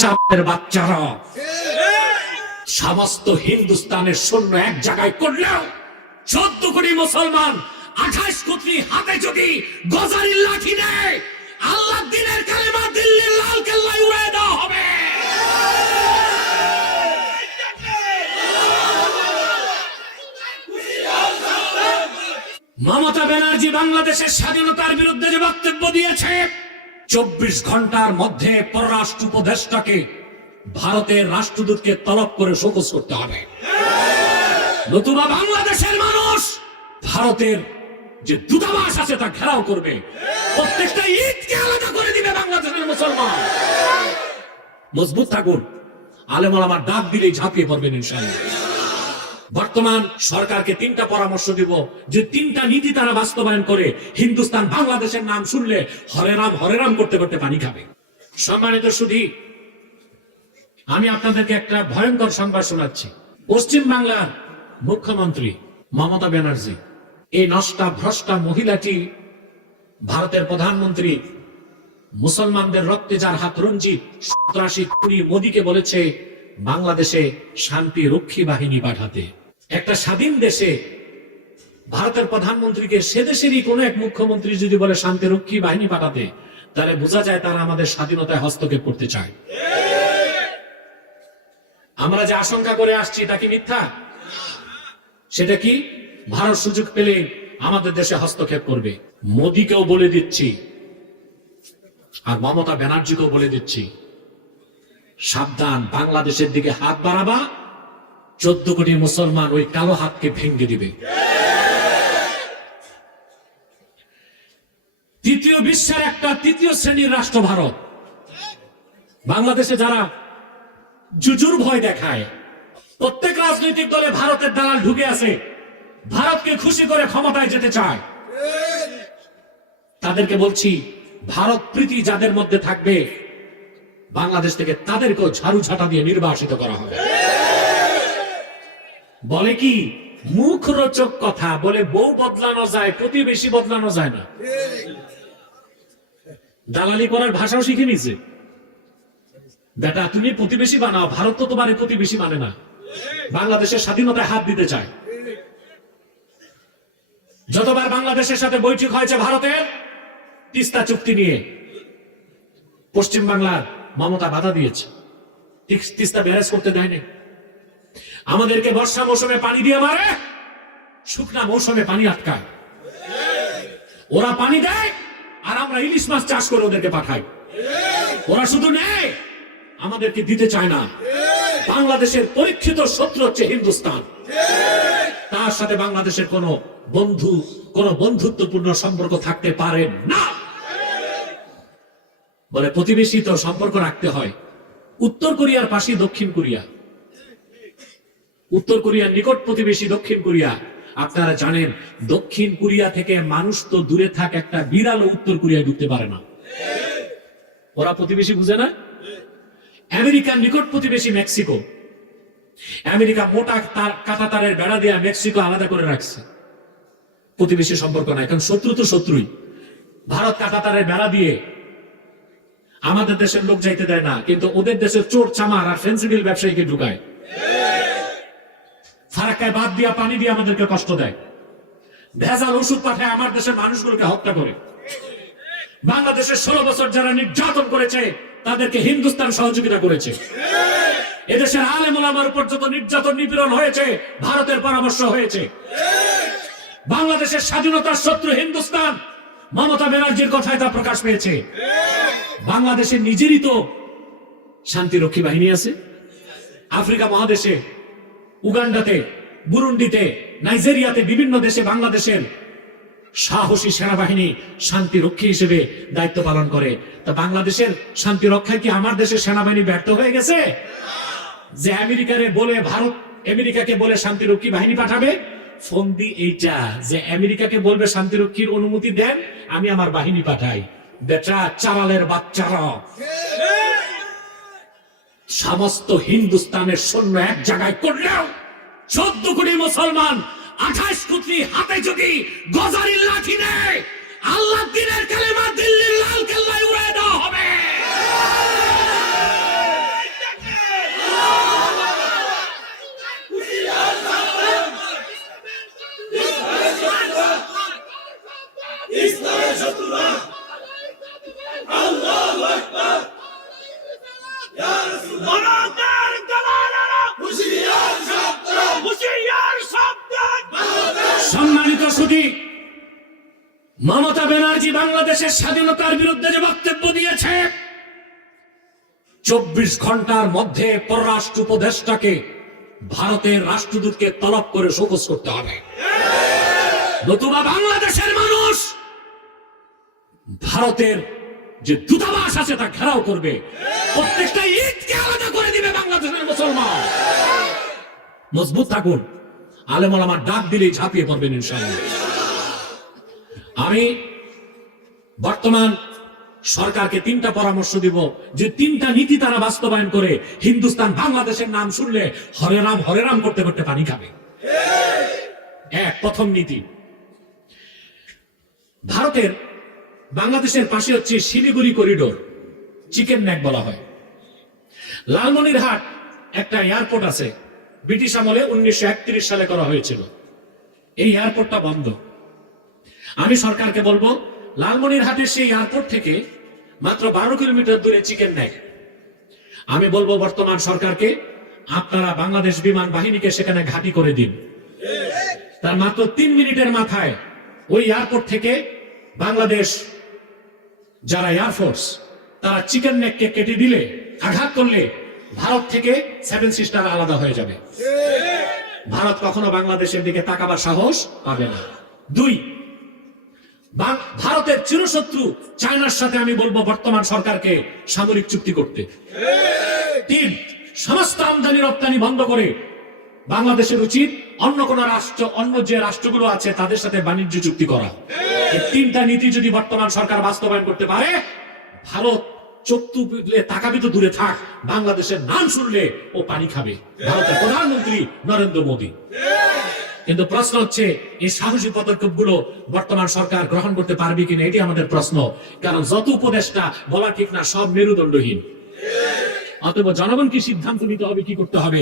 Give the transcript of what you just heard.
চাপের বাচ্চারা সমস্ত হিন্দুস্তানের সৈন্য এক জায়গায় করলেও 14 কোটি মুসলমান 28 কোটি হাতে যদি গজারির লাঠি নেয়, আল্লাহ দিনের কালেমা দিল্লির লাল কেল্লায় উড়িয়ে দেওয়া হবে। মমতা ব্যানার্জি বাংলাদেশের স্বাধীনতার বিরুদ্ধে যে বক্তব্য দিয়েছে, 24 ঘন্টার মধ্যে পররাষ্ট্র উপদেষ্টাকে ভারতের রাষ্ট্রদূতকে তলব করে শোকজ করতে হবে, নতুবা বাংলাদেশের মানুষ ভারতের যে দূতাবাস আছে তা ঘেরাও করবে, প্রত্যেকটা ঈদকে আলাদা করে দিবে বাংলাদেশের মুসলমান। মজবুত থাকুন, আলেম ওলামা ডাক দিলেই ঝাঁপিয়ে পড়বেন ইনশাআল্লাহ। বর্তমান সরকারকে 3টা পরামর্শ দিব, যে 3টা নীতি তারা বাস্তবায়ন করে হিন্দুস্তান বাংলাদেশের নাম শুনলে হরে রাম করতে করতে পানি খাবে। সম্মানিত সুধী, আমি আপনাদেরকে একটা ভয়ঙ্কর সংবাদ শোনাচ্ছি। পশ্চিম বাংলার মুখ্যমন্ত্রী মমতা ব্যানার্জি, এই নষ্টা ভ্রষ্টা মহিলাটি ভারতের প্রধানমন্ত্রী মুসলমানদের রক্তে যার হাত রঞ্জিত সন্ত্রাসী খুনি মোদীকে বলেছে বাংলাদেশে শান্তি রক্ষী বাহিনী পাঠাতে। একটা স্বাধীন দেশে ভারতের প্রধানমন্ত্রীকে সে দেশেরই কোন এক মুখ্যমন্ত্রী যদি বলে শান্তি রক্ষী বাহিনী পাঠাতে, তাহলে বোঝা যায় তারা আমাদের স্বাধীনতায় হস্তক্ষেপ করতে চায়। আমরা যে আশঙ্কা করে আসছি তা কি মিথ্যা? সেটা কি ভারত সুযোগ পেলে আমাদের দেশে হস্তক্ষেপ করবে? মোদীকেও বলে দিচ্ছি আর মমতা ব্যানার্জিকেও বলে দিচ্ছি, সাবধান, বাংলাদেশের দিকে হাত বাড়াবা, 14 কোটি মুসলমান ওই কালো হাতকে ভেঙে দিবে। তৃতীয় বিশ্বের একটা তৃতীয় শ্রেণীর রাষ্ট্র ভারত। বাংলাদেশে যারা জুজুর ভয় দেখায়, প্রত্যেক রাজনৈতিক দলে ভারতের দালাল ঢুকে আছে, ভারতকে খুশি করে ক্ষমতায় যেতে চায়, তাদেরকে বলছি, ভারত প্রীতি যাদের মধ্যে থাকবে বাংলাদেশ থেকে তাদেরকেও ঝাড়ু ঝাঁটা দিয়ে নির্বাসিত করা হবে। বলে কি মুখ রোচক কথা, বলে বউ বদলানো যায়, প্রতিবেশী বদলানো যায় না। দালালি করার ভাষাও শিখে নিছে। বেটা তুমি প্রতিবেশী বানাও, ভারত তো তোমার প্রতিবেশী মানে না, বাংলাদেশের স্বাধীনতায় হাত দিতে চায়। যতবার বাংলাদেশের সাথে বৈঠক হয়েছে ভারতের তিস্তা চুক্তি নিয়ে, পশ্চিম বাংলার মমতা বাধা দিয়েছে, তিস্তা ব্যারেজ করতে দেয়নি। আমাদেরকে বর্ষা মৌসুমে পানি দিয়ে মারে, শুকনা মৌসুমে পানি আটকায়। ওরা পানি দেয় আর আমরা ইলিশ মাছ চাষ করে ওদেরকে পাঠাই। ওরা শুধু নেয়, আমাদেরকে দিতে চায় না। বাংলাদেশের পরীক্ষিত শত্রু হচ্ছে হিন্দুস্তান। তার সাথে বাংলাদেশের কোনো বন্ধুত্বপূর্ণ সম্পর্ক থাকতে পারে না। বলে প্রতিবেশী তো সম্পর্ক রাখতে হয়। উত্তর কোরিয়ার পাশে দক্ষিণ কোরিয়া, উত্তর কোরিয়ার নিকট প্রতিবেশী দক্ষিণ কোরিয়া। আপনারা জানেন দক্ষিণ কোরিয়া থেকে মানুষ তো দূরে থাক, একটা বিড়ালও উত্তর কোরিয়ায় ঢুকতে পারে না। ওরা প্রতিবেশী বুঝে না। আমেরিকার নিকট প্রতিবেশী মেক্সিকো, আমেরিকা মোটা কাঁটা তারের বেড়া দিয়ে মেক্সিকো আলাদা করে রাখছে, প্রতিবেশী সম্পর্ক নাই, কারণ শত্রু তো শত্রুই। ভারত কাঁটা তারের বেড়া দিয়ে আমাদের দেশের লোক যাইতে দেয় না, কিন্তু ওদের দেশের চোর চামার আর ফেন্সিডিল ব্যবসায়ীকে ঢুকায়। ফারাক্কায় বাদ দিয়া পানি দিয়ে আমাদেরকে কষ্ট দেয়, ভেজাল ওষুধ পাঠায় আমার দেশের মানুষগুলোকে হত্যা করে। বাংলাদেশের 16 বছর যারা নির্যাতন করেছে তাদেরকে হিন্দুস্তান সহযোগিতা করেছে। এদেশের আলেম ওলামার উপর যত নির্যাতন নিপীড়ন হয়েছে ভারতের পরামর্শ হয়েছে। বাংলাদেশের স্বাধীনতার শত্রু হিন্দুস্তান, মমতা ব্যানার্জির কথায় তা প্রকাশ পেয়েছে। বাংলাদেশের নিজেরই তো শান্তিরক্ষী বাহিনী আছে। আফ্রিকা মহাদেশে, উগান্ডাতে, বুরুন্ডিতে, নাইজেরিয়াতে, বিভিন্ন দেশে বাংলাদেশের সাহসী সেনাবাহিনী শান্তিরক্ষী হিসেবে দায়িত্ব পালন করে। তা বাংলাদেশের শান্তি রক্ষায় কি আমার দেশের সেনাবাহিনী ব্যর্থ হয়ে গেছে? যে আমেরিকাকে বলে শান্তিরক্ষী বাহিনী পাঠাবে, ফন্দি এইটা যে আমেরিকাকে বলবে শান্তিরক্ষীর অনুমতি দেন, আমি আমার বাহিনী পাঠাই। বেটা চালালের বাচ্চারা, সমস্ত হিন্দুস্তানের সৈন্য এক জায়গায় করলেও 14 কোটি মুসলমান 28 কোটি হাতে যদি গজারির লাঠি নেয়, আল্লাহ দিনের কালেমা দিল্লির লাল কেল্লায় উড়িয়ে দেওয়া হবে। ভারতের দালালেরা হুঁশিয়ার সাবধান। সম্মানিত সুধী, মমতা ব্যানার্জি বাংলাদেশের স্বাধীনতার বিরুদ্ধে যে বক্তব্য দিয়েছে, 24 ঘন্টার মধ্যে পররাষ্ট্র উপদেষ্টাকে ভারতের রাষ্ট্রদূতকে তলব করে শোকজ করতে হবে, নতুবা বাংলাদেশের মানুষ ভারতের যে দূতাবাস আছে তা ঘেরাও করবে, প্রত্যেকটা ঈদকে আলাদা করে দিবে বাংলাদেশের মুসলমান। মজবুত থাকুন, আলেম ওলামা ডাক দিলেই ঝাঁপিয়ে পড়বেন ইনশাআল্লাহ। আমি বর্তমান সরকারকে 3টা পরামর্শ দিব, যে 3টা নীতি তারা বাস্তবায়ন করে হিন্দুস্তান বাংলাদেশের নাম শুনলে হরে রাম করতে করতে পানি খাবে। প্রথম নীতি, ভারতের বাংলাদেশের পাশে হচ্ছে শিলিগুড়ি করিডোর, চিকেন নেক বলা হয়। লালমনিরহাট একটা এয়ারপোর্ট আছে, ব্রিটিশ আমলে 1931 সালে করা হয়েছিল। এই এয়ারপোর্টটা বন্ধ। আমি সরকারকে বলবো, লালমনিরহাটের সেই এয়ারপোর্ট থেকে মাত্র 12 কিলোমিটার দূরে চিকেন নেক। আমি বলবো বর্তমান সরকারকে, আপনারা বাংলাদেশ বিমান বাহিনীকে সেখানে ঘাঁটি করে দিন। তার মাত্র 3 মিনিটের মাথায় ওই এয়ারপোর্ট থেকে বাংলাদেশ যারা এয়ারফোর্স, তারা চিকেন নেককে কেটে দিলে, আঘাত করলে ভারত থেকে 7 সিস্টার আলাদা হয়ে যাবে। ভারত কখনো বাংলাদেশের দিকে তাকাবার সাহস পাবে না। 2, ভারতের চিরশত্রু চায়নার সাথে আমি বলবো বর্তমান সরকারকে সামরিক চুক্তি করতে। 3, সমস্ত আমদানি রপ্তানি বন্ধ করে বাংলাদেশের উচিত অন্য কোন রাষ্ট্র, অন্য যে রাষ্ট্রগুলো আছে তাদের সাথে বাণিজ্য চুক্তি করা। এই 3টা নীতি যদি বর্তমান সরকার বাস্তবায়ন করতে পারে, ভারত চোখ তুলে তাকাবি তো দূরে থাক, বাংলাদেশের নাম শুনলে ও পানি খাবে, ভারতের প্রধানমন্ত্রী নরেন্দ্র মোদী। কিন্তু প্রশ্ন হচ্ছে, এই সাহসী পদক্ষেপগুলো বর্তমান সরকার গ্রহণ করতে পারবে কিনা, এটি আমাদের প্রশ্ন। কারণ যত উপদেষ্টা বলা ঠিক না, সব মেরুদণ্ডহীন। অতএব জনগণকে সিদ্ধান্ত নিতে হবে কি করতে হবে।